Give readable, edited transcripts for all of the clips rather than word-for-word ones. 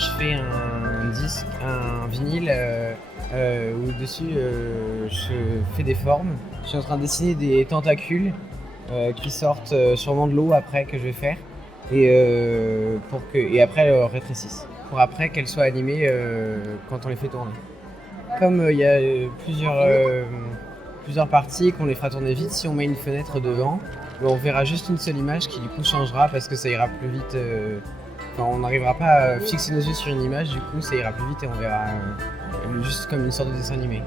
je fais un vinyle où dessus je fais des formes. Je suis en train de dessiner des tentacules qui sortent sûrement de l'eau après que je vais faire et après elles rétrécissent. Pour après qu'elles soient animées quand on les fait tourner. Comme il y a plusieurs parties qu'on les fera tourner vite, si on met une fenêtre devant, on verra juste une seule image qui du coup changera parce que ça ira plus vite. On n'arrivera pas à fixer nos yeux sur une image, du coup ça ira plus vite et on verra juste comme une sorte de dessin animé.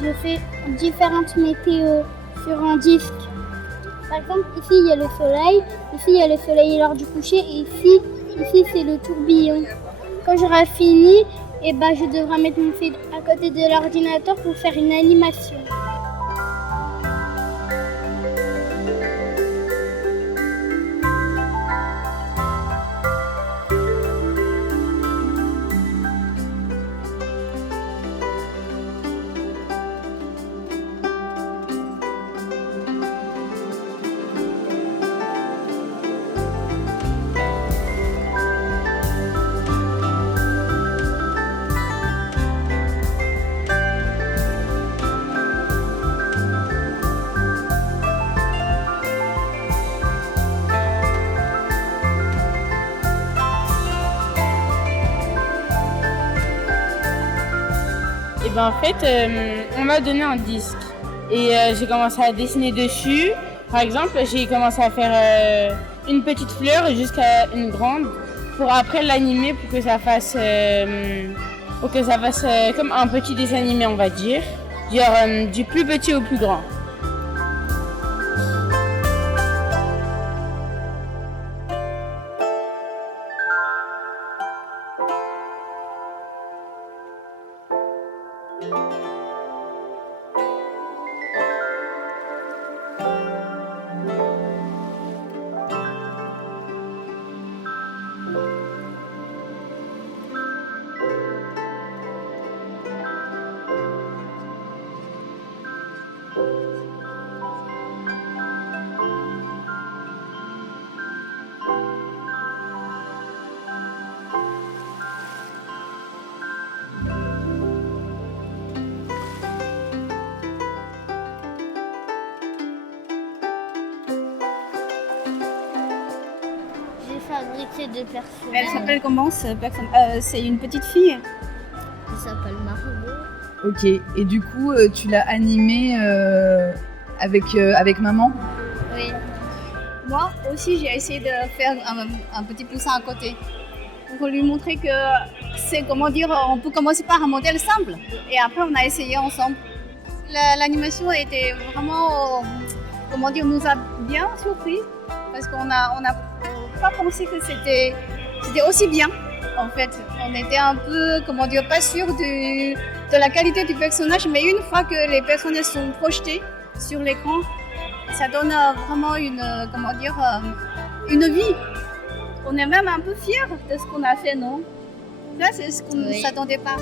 Je fais différentes météos sur un disque. Par exemple, ici il y a le soleil, ici il y a le soleil lors du coucher et ici c'est le tourbillon. Quand j'aurai fini, je devrai mettre mon fil à côté de l'ordinateur pour faire une animation. En fait, on m'a donné un disque et j'ai commencé à dessiner dessus. Par exemple, j'ai commencé à faire une petite fleur jusqu'à une grande pour après l'animer pour que ça fasse comme un petit dessin animé, on va dire, genre du plus petit au plus grand. Fabriquer des personnes. Elle s'appelle comment cette personne? C'est une petite fille. Elle s'appelle Margot. Ok, et du coup, tu l'as animée avec maman? Oui. Moi aussi, j'ai essayé de faire un petit poussin à côté pour lui montrer que c'est, on peut commencer par un modèle simple et après on a essayé ensemble. L'animation a été vraiment, nous a bien surpris parce qu'on n'a pas pensé que c'était aussi bien. En fait, on était un peu, pas sûr de la qualité du personnage, mais une fois que les personnages sont projetés sur l'écran, ça donne vraiment une vie. On est même un peu fiers de ce qu'on a fait, non? Là, c'est ce qu'on ne s'attendait pas.